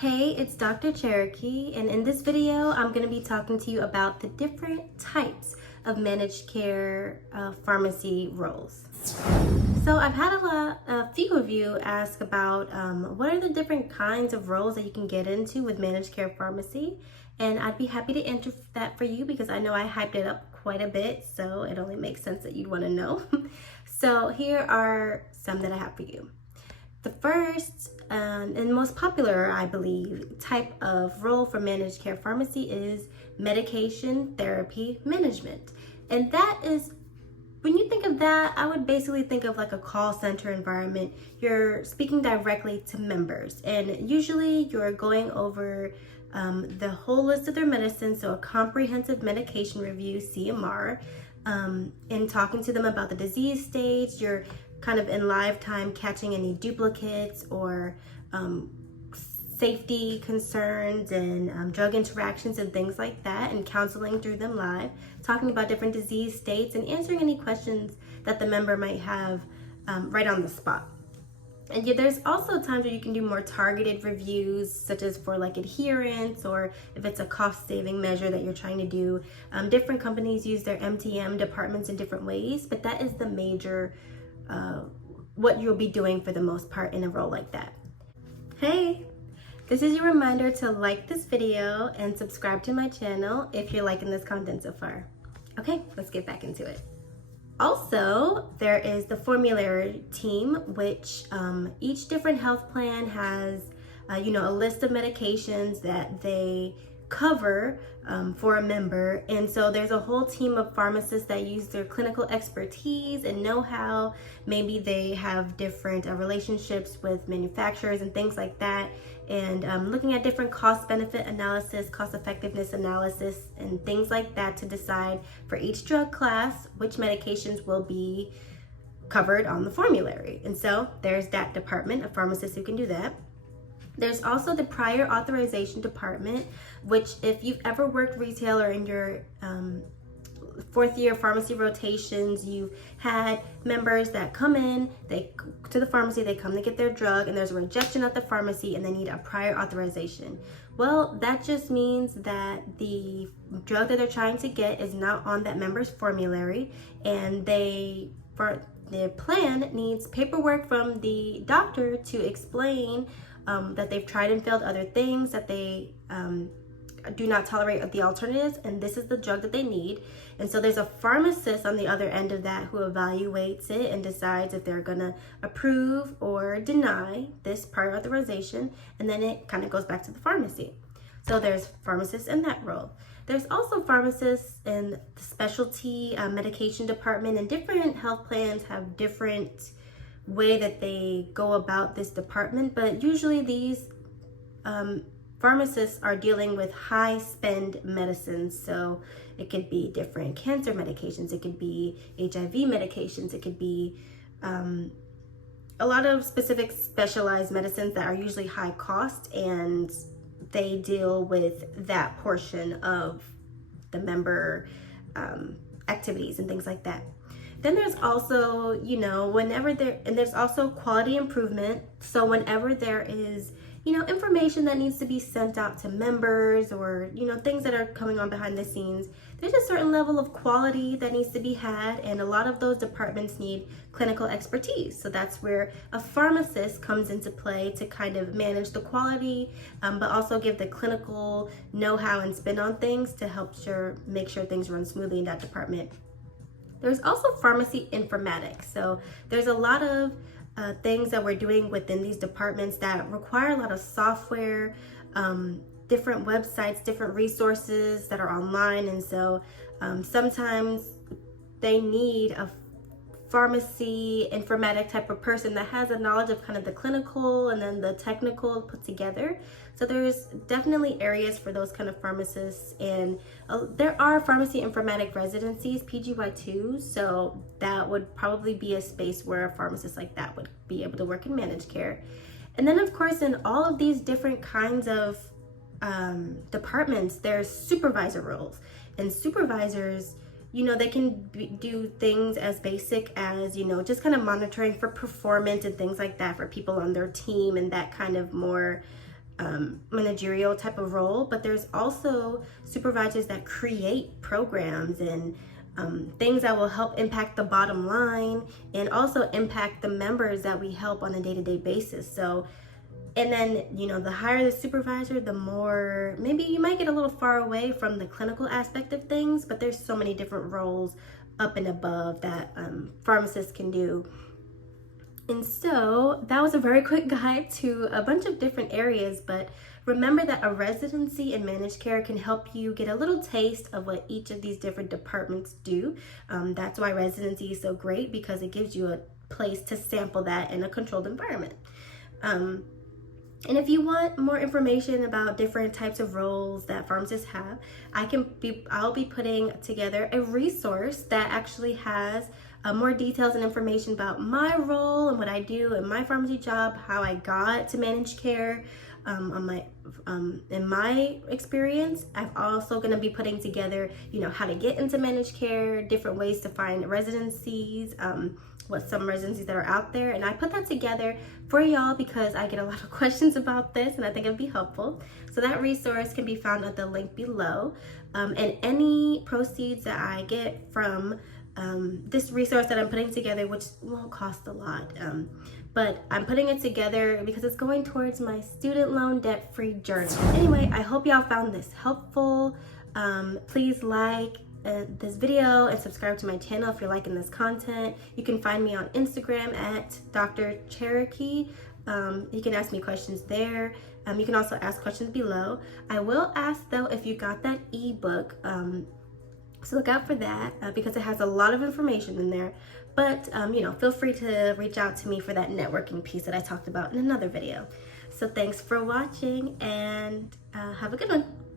Hey, it's Dr. Cherokee, and in this video, I'm going to be talking to you about the different types of managed care pharmacy roles. So I've had a few of you ask about what are the different kinds of roles that you can get into with managed care pharmacy, and I'd be happy to answer that for you because I know I hyped it up quite a bit, so it only makes sense that you'd want to know. So here are some that I have for you. The first and most popular, I believe, type of role for managed care pharmacy is medication therapy management. And that is, when you think of that, I would basically think of like a call center environment. You're speaking directly to members, and usually you're going over the whole list of their medicines, so a comprehensive medication review, CMR, and talking to them about the disease stage. You're kind of in live time catching any duplicates or safety concerns and drug interactions and things like that, and counseling through them live, talking about different disease states and answering any questions that the member might have right on the spot. And yet there's also times where you can do more targeted reviews, such as for like adherence, or if it's a cost saving measure that you're trying to do. Different companies use their MTM departments in different ways, but that is the major what you'll be doing for the most part in a role like that. Hey, this is your reminder to like this video and subscribe to my channel if you're liking this content so far. Okay, let's get back into it. Also, there is the formulary team, which each different health plan has a list of medications that they cover for a member, and so there's a whole team of pharmacists that use their clinical expertise and know-how. Maybe they have different relationships with manufacturers and things like that, and looking at different cost-benefit analysis, cost-effectiveness analysis, and things like that to decide for each drug class which medications will be covered on the formulary. And so there's that department of pharmacists who can do that. There's also the prior authorization department, which if you've ever worked retail or in your fourth year pharmacy rotations, you've had members that come in, to the pharmacy, they come to get their drug, and there's a rejection at the pharmacy and they need a prior authorization. Well, that just means that the drug that they're trying to get is not on that member's formulary, and the plan needs paperwork from the doctor to explain that they've tried and failed other things, that they do not tolerate the alternatives, and this is the drug that they need. And so there's a pharmacist on the other end of that who evaluates it and decides if they're gonna approve or deny this prior authorization, and then it kind of goes back to the pharmacy. So there's pharmacists in that role. There's also pharmacists in the specialty medication department, and different health plans have different way that they go about this department, but usually these pharmacists are dealing with high spend medicines. So it could be different cancer medications, it could be HIV medications, it could be a lot of specific specialized medicines that are usually high cost, and they deal with that portion of the member activities and things like that. Then there's also, there's also quality improvement. So whenever there is, information that needs to be sent out to members, or, things that are coming on behind the scenes, there's a certain level of quality that needs to be had. And a lot of those departments need clinical expertise. So that's where a pharmacist comes into play to kind of manage the quality, but also give the clinical know-how and spin on things to help make sure things run smoothly in that department. There's also pharmacy informatics. So there's a lot of things that we're doing within these departments that require a lot of software, different websites, different resources that are online. And so sometimes they need a pharmacy informatic type of person that has a knowledge of kind of the clinical and then the technical put together. So there's definitely areas for those kind of pharmacists, and there are pharmacy informatic residencies, PGY2, so that would probably be a space where a pharmacist like that would be able to work in managed care. And then of course, in all of these different kinds of departments, there's supervisor roles, and supervisors, they can do things as basic as, just kind of monitoring for performance and things like that for people on their team, and that kind of more managerial type of role, but there's also supervisors that create programs and things that will help impact the bottom line and also impact the members that we help on a day-to-day basis. So, and then, the higher the supervisor, the more, maybe you might get a little far away from the clinical aspect of things, but there's so many different roles up and above that pharmacists can do. And so that was a very quick guide to a bunch of different areas, but remember that a residency in managed care can help you get a little taste of what each of these different departments do. That's why residency is so great, because it gives you a place to sample that in a controlled environment. And if you want more information about different types of roles that pharmacists have, I'll be putting together a resource that actually has more details and information about my role and what I do in my pharmacy job, how I got to managed care. In my experience, I'm also going to be putting together, how to get into managed care, different ways to find residencies, what some residencies that are out there. And I put that together for y'all because I get a lot of questions about this and I think it'd be helpful. So that resource can be found at the link below. And any proceeds that I get from this resource that I'm putting together, which won't cost a lot, but I'm putting it together because it's going towards my student loan debt-free journey. Anyway, I hope y'all found this helpful. Please like this video and subscribe to my channel if you're liking this content. You can find me on Instagram at Dr. Cherokee. You can ask me questions there. You can also ask questions below. I will ask though if you got that ebook. So look out for that because it has a lot of information in there. But feel free to reach out to me for that networking piece that I talked about in another video. So thanks for watching and have a good one.